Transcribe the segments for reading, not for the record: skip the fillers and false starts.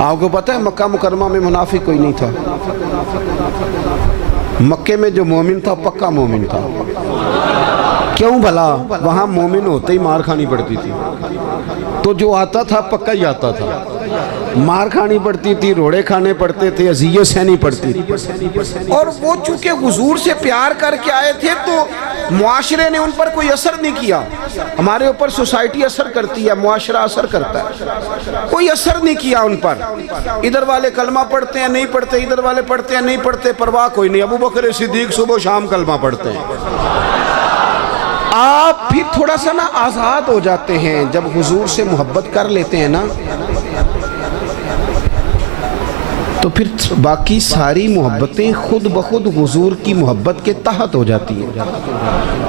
آپ کو پتہ ہے مکہ مکرمہ میں منافق کوئی نہیں تھا. مکے میں جو مومن تھا پکا مومن تھا. کیوں بھلا؟ وہاں مومن ہوتے ہی مار کھانی پڑتی تھی. تو جو آتا تھا پکا ہی آتا تھا. مار کھانی پڑتی تھی، روڑے کھانے پڑتے تھے، اذیت سہنی پڑتی تھی. اور وہ چونکہ حضور سے پیار کر کے آئے تھے تو معاشرے نے ان پر کوئی اثر نہیں کیا. ہمارے اوپر سوسائٹی اثر کرتی ہے، معاشرہ اثر کرتا ہے. کوئی اثر نہیں کیا ان پر. ادھر والے کلمہ پڑھتے ہیں نہیں پڑھتے، ادھر والے پڑھتے ہیں نہیں پڑھتے، پرواہ کوئی نہیں. ابو بکر صدیق صبح و شام کلمہ پڑھتے ہیں. آپ پھر تھوڑا سا نا آزاد ہو جاتے ہیں جب حضور سے محبت کر لیتے ہیں نا، تو پھر باقی ساری محبتیں خود بخود حضور کی محبت کے تحت ہو جاتی ہیں.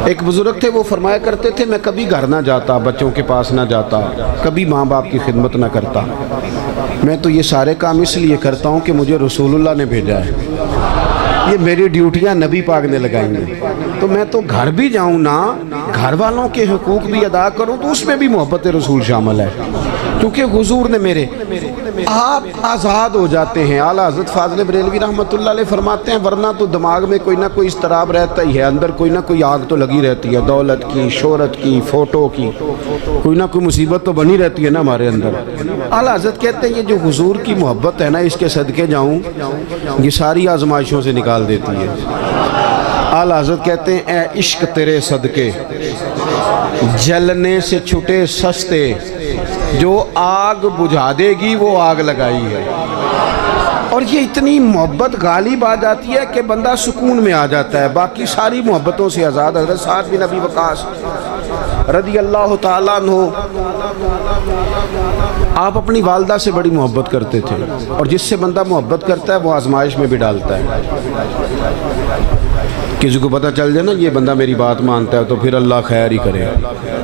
ایک بزرگ تھے، وہ فرمایا کرتے تھے میں کبھی گھر نہ جاتا، بچوں کے پاس نہ جاتا، کبھی ماں باپ کی خدمت نہ کرتا. میں تو یہ سارے کام اس لیے کرتا ہوں کہ مجھے رسول اللہ نے بھیجا ہے. یہ میری ڈیوٹیاں نبی پاک نے لگائیں گے. تو میں تو گھر بھی جاؤں نا، گھر والوں کے حقوق بھی ادا کروں، تو اس میں بھی محبت رسول شامل ہے، کیونکہ حضور نے میرے. آپ آزاد ہو جاتے ہیں. اعلیٰ حضرت فاضل بریلوی رحمۃ اللہ علیہ فرماتے ہیں ورنہ تو دماغ میں کوئی نہ کوئی اضطراب رہتا ہی ہے، اندر کوئی نہ کوئی آگ تو لگی رہتی ہے، دولت کی، شہرت کی، فوٹو کی، کوئی نہ کوئی مصیبت تو بنی رہتی ہے نا ہمارے اندر. اعلیٰ حضرت کہتے ہیں یہ جو حضور کی محبت ہے نا، اس کے صدقے جاؤں، یہ ساری آزمائشوں سے نکال دیتی ہے. اعلیٰ حضرت کہتے ہیں اے عشق تیرے صدقے جلنے سے چھٹے سستے، جو آگ بجھا دے گی وہ آگ لگائی ہے. اور یہ اتنی محبت غالب آ جاتی ہے کہ بندہ سکون میں آ جاتا ہے، باقی ساری محبتوں سے آزاد. حضرت سعد بن ابی وقاص رضی اللہ تعالیٰ عنہ، آپ اپنی والدہ سے بڑی محبت کرتے تھے، اور جس سے بندہ محبت کرتا ہے وہ آزمائش میں بھی ڈالتا ہے. کسی کو پتہ چل جائے نا یہ بندہ میری بات مانتا ہے تو پھر اللہ خیر ہی کرے.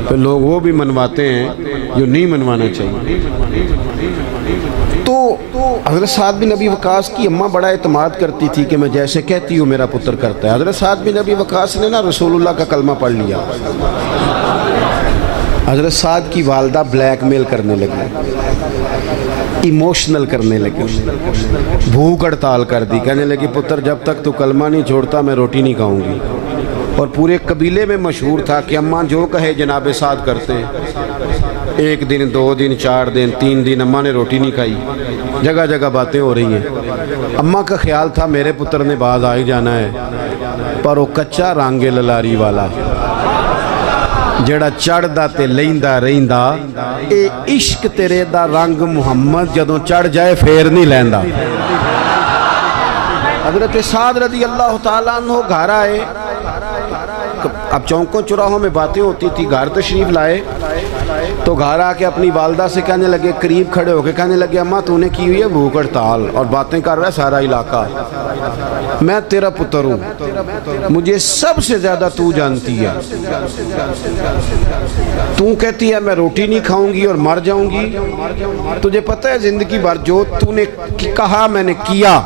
پھر لوگ وہ بھی منواتے ہیں جو نہیں منوانا چاہیے. تو حضرت سعد بن ابی وقاص کی اماں بڑا اعتماد کرتی تھی کہ میں جیسے کہتی ہوں میرا پتر کرتا ہے. حضرت سعد بن ابی وقاص نے نا رسول اللہ کا کلمہ پڑھ لیا. حضرت سعد کی والدہ بلیک میل کرنے لگی، ایموشنل کرنے لگی، بھوک ہڑتال کر دی. کہنے لگی پتر جب تک تو کلمہ نہیں چھوڑتا میں روٹی نہیں کھاؤں گی. اور پورے قبیلے میں مشہور تھا کہ اماں جو کہے جناب سعد کرتے. 1 دن 2 دن 4 دن 3 دن اماں نے روٹی نہیں کھائی. جگہ جگہ باتیں ہو رہی ہیں. اماں کا خیال تھا میرے پتر نے باز آ ہی جانا ہے، پر وہ کچا رانگے للاری والا جڑا چڑھدا تے لیندا رہندا، اے عشق تیرے دا رنگ محمد جدوں چڑھ جائے پھر نہیں لیندا. حضرت سعد رضی اللہ تعالیٰ عنہ گھر آئے. اب چوکوں چوراہوں میں باتیں ہوتی تھی، گھر تشریف لائے تو گھر آ کے اپنی والدہ سے کہنے لگے، قریب کھڑے ہو کے کہنے لگے اماں تو نے کی ہوئی ہے بھوک ہڑتال اور باتیں کر رہا ہے سارا علاقہ. میں تیرا پتر ہوں، مجھے سب سے زیادہ تو جانتی ہے. تو کہتی ہے میں روٹی نہیں کھاؤں گی اور مر جاؤں گی. تجھے پتہ ہے زندگی بھر جو تو نے کہا میں نے کیا.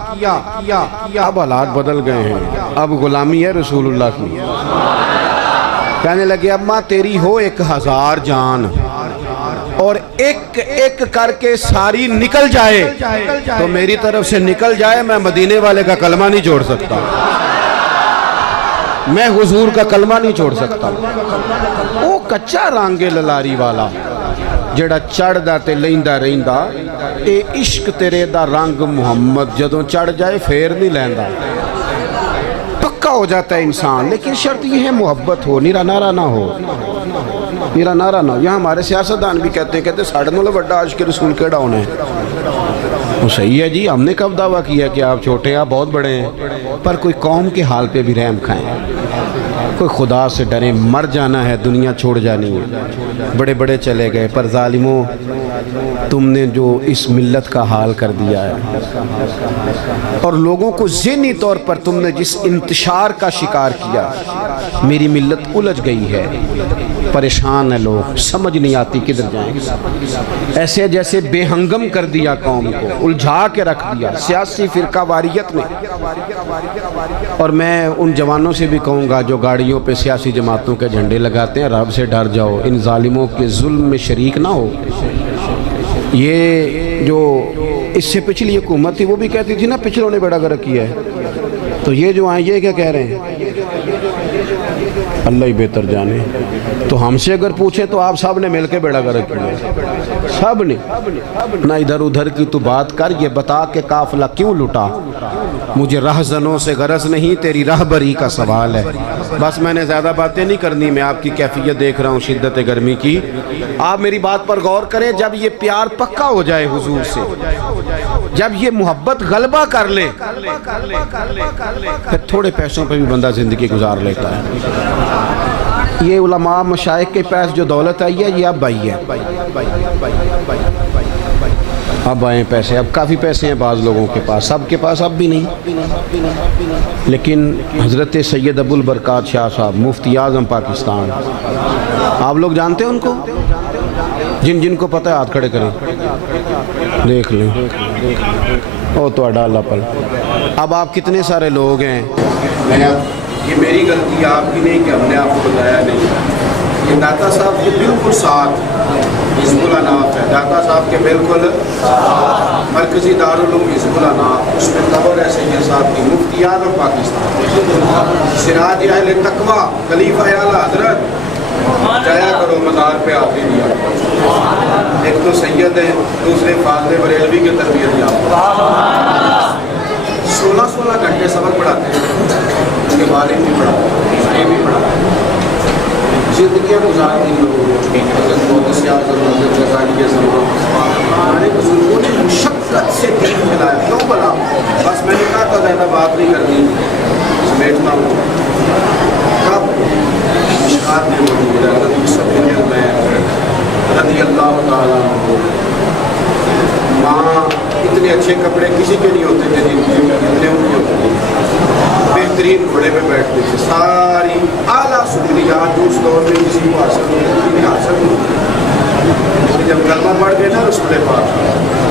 اب حالات بدل گئے ہیں، اب غلامی ہے رسول اللہ کی. کہنے لگے اماں تیری ہو 1000 جان اور ایک ایک کر کے ساری نکل جائے تو میری طرف سے نکل جائے. میں مدینے والے کا کلمہ نہیں چھوڑ سکتا، میں حضور کا کلمہ نہیں چھوڑ سکتا. وہ کچا رانگے للاری والا جڑا چڑھدا تے لیندا رہندا، اے عشق تیرے دا رنگ محمد جدوں چڑھ جائے پھر نہیں لیندا. پکا ہو جاتا ہے انسان، لیکن شرط یہ ہے محبت ہو، نیرا نارا نہ ہو. میرا نعرہ نہ. یہاں ہمارے سیاستدان بھی کہتے ہیں ساڑھے نو بڑا عاشق رسول کیڑا ہونے ہیں. وہ صحیح ہے جی، ہم نے کب دعویٰ کیا کہ آپ چھوٹے ہیں، آپ بہت بڑے ہیں. پر کوئی قوم کے حال پہ بھی رحم کھائیں، کوئی خدا سے ڈریں. مر جانا ہے، دنیا چھوڑ جانی ہے. بڑے بڑے چلے گئے، پر ظالموں تم نے جو اس ملت کا حال کر دیا ہے اور لوگوں کو ذہنی طور پر تم نے جس انتشار کا شکار کیا، میری ملت الجھ گئی ہے، پریشان ہے، لوگ سمجھ نہیں آتی کدھر جائیں. ایسے جیسے بے ہنگم کر دیا، قوم کو الجھا کے رکھ دیا سیاسی فرقہ واریت نے. اور میں ان جوانوں سے بھی کہوں گا جو گاڑیوں پہ سیاسی جماعتوں کے جھنڈے لگاتے ہیں، رب سے ڈر جاؤ، ان ظالموں کے ظلم میں شریک نہ ہو. یہ جو اس سے پچھلی حکومت تھی وہ بھی کہتی تھی نا پچھلوں نے بیڑا گرک کیا ہے، تو یہ جو آئیں یہ کیا کہہ رہے ہیں؟ اللہ ہی بہتر جانے. تو ہم سے اگر پوچھیں تو آپ سب نے مل کے بیڑا گرک کیا ہے، سب نے. نہ ادھر ادھر کی تو بات کر، یہ بتا کہ قافلہ کیوں لٹا. مجھے رہزنوں سے غرض نہیں، تیری راہبری کا سوال ہے. بس میں نے زیادہ باتیں نہیں کرنی، میں آپ کی کیفیت دیکھ رہا ہوں شدت گرمی کی. آپ میری بات پر غور کریں. جب یہ پیار پکا ہو جائے حضور سے، جب یہ محبت غلبہ کر لے، پھر تھوڑے پیسوں پہ بھی بندہ زندگی گزار لیتا ہے. یہ علماء مشائخ کے پاس جو دولت آئی ہے یہ اب آئی ہے، اب آئے پیسے. اب کافی پیسے ہیں بعض لوگوں کے پاس، سب کے پاس اب بھی نہیں. لیکن حضرت سید ابو البرکات شاہ صاحب مفتی اعظم پاکستان، آپ لوگ جانتے ہیں ان کو؟ جن کو پتہ ہے ہاتھ کھڑے کریں، دیکھ لیں. او تو اڈالا پل. اب آپ کتنے سارے لوگ ہیں. یہ میری غلطی آپ کی نہیں کہ ہم نے آپ کو بتایا نہیں. یہ داتا صاحب کے بالکل ساتھ حزب الاناف ہے، داتا صاحب کے بالکل مرکزی دارالعلوم حزب الاناف، اس میں قبر ہے سید صاحب کی، مفتی اعظم پاکستان، سراج اہل تقوی، خلیفہ اعلیٰ حضرت. جایا کرو مزار پہ آپ ہی دیا. ایک تو سید ہیں، دوسرے فاضل بریلوی کی تربیت یافتہ، 16 گھنٹے سبق پڑھاتے ہیں. ان کے والد بھی پڑھاتے ہیں، بھی پڑھاتے ہیں. زندگیاں گزارتی لوگوں کی. حضرت محدث اعظم حضرت غزالی زمان ہمارے بزرگوں نے مشقت سے دین پھیلایا. کیوں بلا؟ بس میں نے کہا تھا زیادہ بات نہیں کرنی، سمیٹتا ہوں. کب مشکات میں موجود ہے حضرت یوسف بن عمیر رضی اللہ تعالیٰ عنہ. ماں اتنے اچھے کپڑے کسی کے نہیں ہوتے تھے جتنے ان کے ہوتے تھے. بہترین گھوڑے پہ بیٹھتے تھے. ساری اعلیٰ سہولیات جو اس دور میں کسی کو حاصل ہوتی تھی حاصل ہوتی. جب کلمہ پڑھ گئے نا رسول پاک،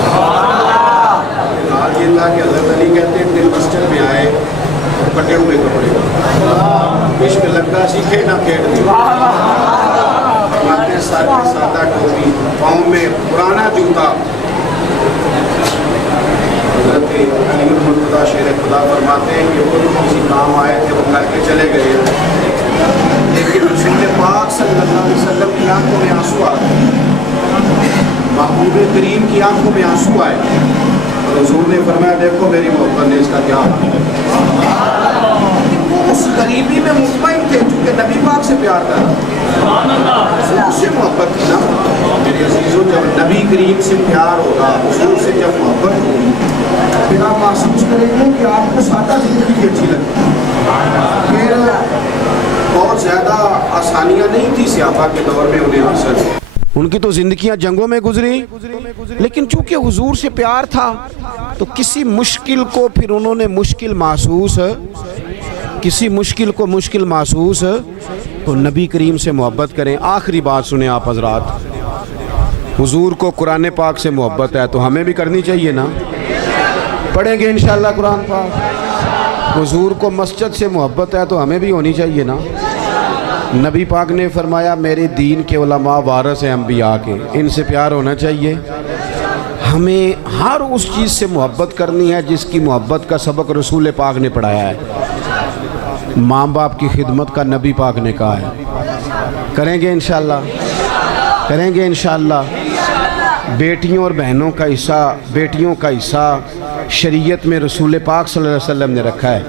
حال یہ تھا کہ حضرت علی کہتے ہیں مسجد میں آئے کٹے ہوئے کپڑے، عشق لگتا سیکھے نہ کھیڑ دی. سر میں سادہ ٹوپی، پاؤں میں پرانا جوتا. حضرت علی المرتضیٰ شیر خدا فرماتے ہیں کہ وہ جو کسی کام آئے تھے وہ کر کے چلے گئے، لیکن رسول پاک صلی اللہ علیہ وسلم کی آنکھوں میں آنسو آ گئے، محبوب کریم کی آنکھوں میں آنسو آئے. اور حضور نے فرمایا دیکھو میری محبت نے اس کا کیا حال. اس قریبی میں مطمئن تھے چونکہ نبی پاک سے پیار تھا، اس سے محبت تھی نا. میرے عزیزوں جب نبی کریم سے پیار ہوگا، حضور سے جب محبت ہوگی، پھر آپ محسوس کریں گے کہ آپ کو سادہ زندگی بھی اچھی لگتی. پھر بہت زیادہ آسانیاں نہیں تھی صحابہ کے دور میں انہیں حاصل. ان کی تو زندگیاں جنگوں میں گزری، لیکن چونکہ حضور سے پیار تھا تو کسی مشکل کو پھر انہوں نے مشکل محسوس، کسی مشکل کو مشکل محسوس تو نبی کریم سے محبت کریں. آخری بات سنیں آپ حضرات، حضور کو قرآن پاک سے محبت ہے تو ہمیں بھی کرنی چاہیے نا. پڑھیں گے انشاءاللہ قرآن پاک. حضور کو مسجد سے محبت ہے تو ہمیں بھی ہونی چاہیے نا. نبی پاک نے فرمایا میرے دین کے علماء وارث ہیں انبیاء کے، ان سے پیار ہونا چاہیے. ہمیں ہر اس چیز سے محبت کرنی ہے جس کی محبت کا سبق رسول پاک نے پڑھایا ہے. ماں باپ کی خدمت کا نبی پاک نے کہا ہے، کریں گے انشاءاللہ، کریں گے انشاءاللہ. بیٹیوں اور بہنوں کا حصہ، بیٹیوں کا حصہ شریعت میں رسول پاک صلی اللہ علیہ وسلم نے رکھا ہے.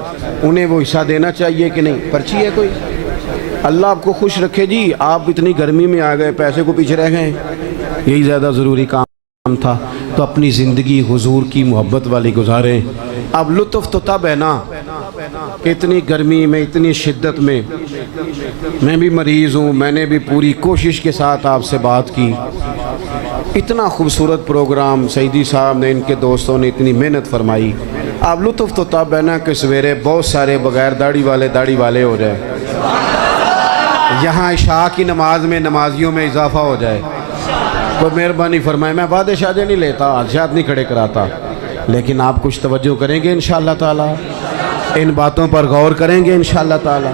انہیں وہ حصہ دینا چاہیے کہ نہیں؟ پرچی ہے کوئی؟ اللہ آپ کو خوش رکھے جی. آپ اتنی گرمی میں آ گئے، پیسے کو پیچھے رہ گئے، یہی زیادہ ضروری کام تھا. تو اپنی زندگی حضور کی محبت والی گزاریں. اب لطف تو تب ہے نا کہ اتنی گرمی میں، اتنی شدت میں، میں بھی مریض ہوں، میں نے بھی پوری کوشش کے ساتھ آپ سے بات کی. اتنا خوبصورت پروگرام سیدی صاحب نے، ان کے دوستوں نے اتنی محنت فرمائی. اب لطف تو تب ہے نا کہ سویرے بہت سارے بغیر داڑھی والے ہو جائے، یہاں عشاء کی نماز میں نمازیوں میں اضافہ ہو جائے. کوئی مہربانی فرمائے. میں وعدے شادے نہیں لیتا، حاجات نہیں کھڑے کراتا، لیکن آپ کچھ توجہ کریں گے انشاءاللہ تعالی، ان باتوں پر غور کریں گے انشاءاللہ تعالی.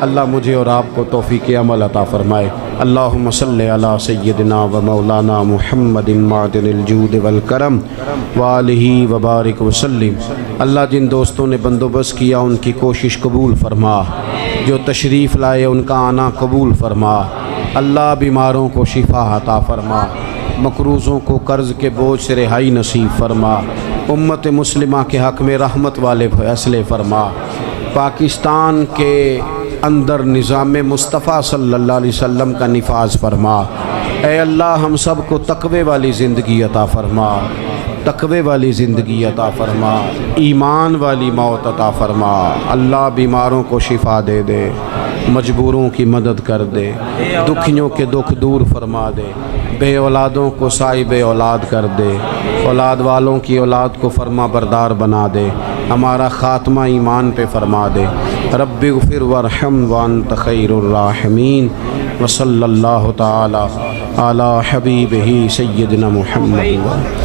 اللہ مجھے اور آپ کو توفیق عمل عطا فرمائے. اللہم صلی علی سیدنا و مولانا محمد معدن الجود والکرم وآلہ وبارک وسلم۔ اللہ جن دوستوں نے بندوبست کیا ان کی کوشش قبول فرما، جو تشریف لائے ان کا آنا قبول فرما۔ اللہ بیماروں کو شفا عطا فرما، مقروضوں کو قرض کے بوجھ سے رہائی نصیب فرما، امت مسلمہ کے حق میں رحمت والے فیصلے فرما، پاکستان کے اندر نظام مصطفیٰ صلی اللہ علیہ وسلم کا نفاذ فرما۔ اے اللہ ہم سب کو تقوی والی زندگی عطا فرما، تقوی والی زندگی عطا فرما، ایمان والی موت عطا فرما۔ اللہ بیماروں کو شفا دے دے، مجبوروں کی مدد کر دے، دکھیوں کے دکھ دور فرما دے، بے اولادوں کو صاحب اولاد کر دے، اولاد والوں کی اولاد کو فرما بردار بنا دے، ہمارا خاتمہ ایمان پہ فرما دے۔ رب اغفر وارحم وانت خیر الراحمین، وصلی اللہ تعالی علی حبیبہ سیدنا محمد۔